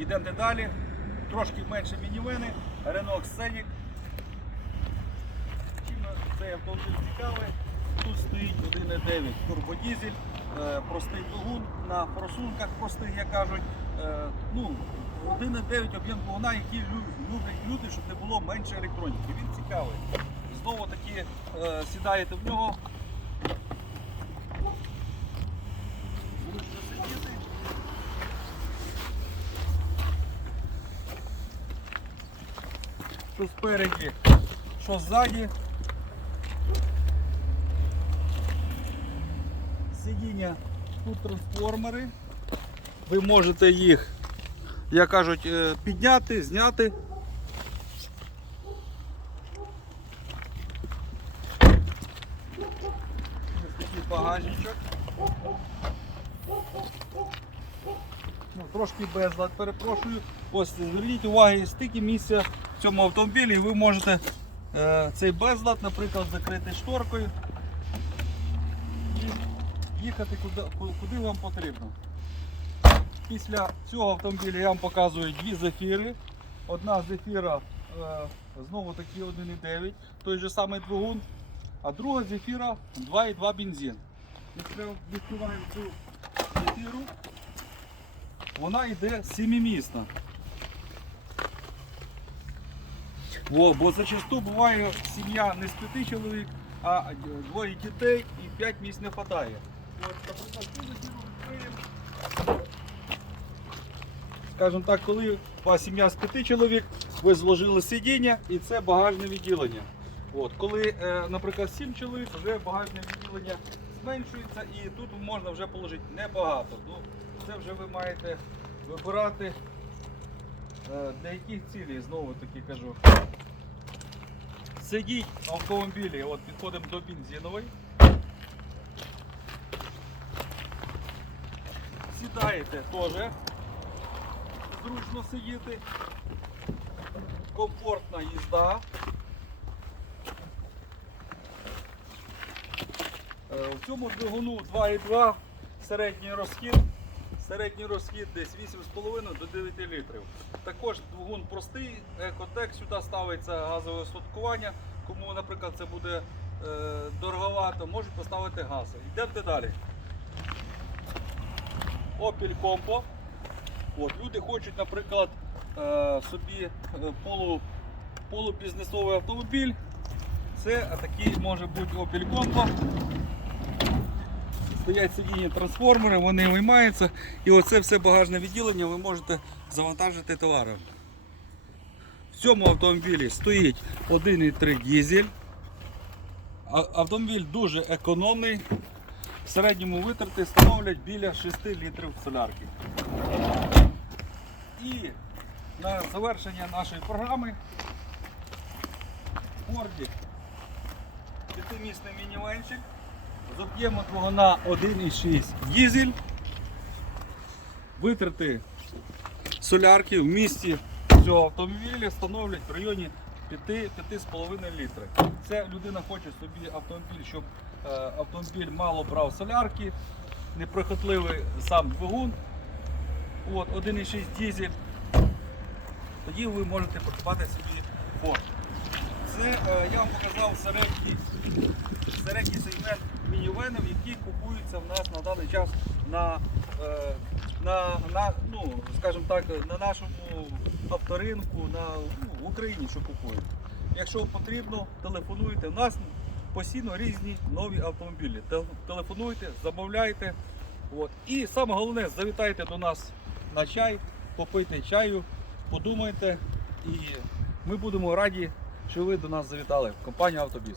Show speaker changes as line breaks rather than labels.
Йдемо далі. Трошки менше мінівени. Renault Scenic. Чим цей автомобіль цікавий? Тут стоїть 1.9 турбодізель, е, простий двигун на форсунках простих, як кажуть. Е, Ну, 1.9 об'єм двигуна, який люблять люди, щоб не було менше електроніки. Він цікавий. Знову таки е, сідаєте в нього. Зручно сидіти. Що спереді, що ззаді. Сидіння, тут трансформери. Ви можете їх, як кажуть, е, підняти, зняти. Ось такий багажничок. Трошки безлад, перепрошую. Ось зверніть увагу, стільки місця в цьому автомобілі, ви можете е, цей безлад, наприклад, закрити шторкою і їхати куди, куди вам потрібно. Після цього автомобіля я вам показую дві зефіри. Одна зефіра е, знову таки 1,9, той же самий двигун, а друга зефіра 2,2 бензин. Відкрив- Відкриваємо цю зефіру. Вона йде сімимісна. Во, бо зачасту буває сім'я не з п'яти чоловік, а двоє дітей і п'ять місць не вистачає. Скажімо так, коли у вас сім'я з п'яти чоловік, ви зложили сидіння і це багажне відділення. От, коли, е, наприклад, сім чоловік, вже багажне відділення зменшується і тут можна вже положити небагато. Ну, це вже ви маєте вибирати е, для яких цілей, знову таки кажу. Сидіть в автомобілі, от підходимо до бензинової. Сідаєте теж. Зручно сидіти. Комфортна їзда. Е, В цьому двигуну 2,2 середній розхід. Середній розхід десь 8,5 до 9 літрів. Також двигун простий, екотек, сюди ставиться газове осадкування. Кому, наприклад, це буде е, дороговато, можуть поставити газ. Йдемо далі. Opel Compo. От, люди хочуть, наприклад, е, собі е, полу, полубізнесовий автомобіль. Це такий може бути Opel Compo. Стоять сидіння трансформери, вони виймаються. І оце все багажне відділення ви можете завантажити товаром. В цьому автомобілі стоїть 1,3 дізель. Автомобіль дуже економний. В середньому витрати становлять біля 6 літрів солярки. І на завершення нашої програми Форді п'ятимісний мінівенчик з об'ємом двигуна 1,6 дізель. Витрати солярки в місті цього автомобіля становлять в районі 5-5,5 літри. Це людина хоче собі автомобіль, щоб е, автомобіль мало брав солярки, неприхотливий сам двигун. От, 1,6 дізель. Тоді ви можете придбати собі Ford. Це е, я вам показав середній, середній сегмент мінівенів, які купуються в нас на даний час на, е, на, на ну, скажімо так, на нашому авторинку, на, ну, в Україні, що купують. Якщо потрібно, телефонуйте. У нас постійно різні нові автомобілі. Телефонуйте, замовляйте. От. І саме головне, завітайте до нас на чай, попийте чаю, подумайте. І ми будемо раді, що ви до нас завітали. Компанія Автобіс.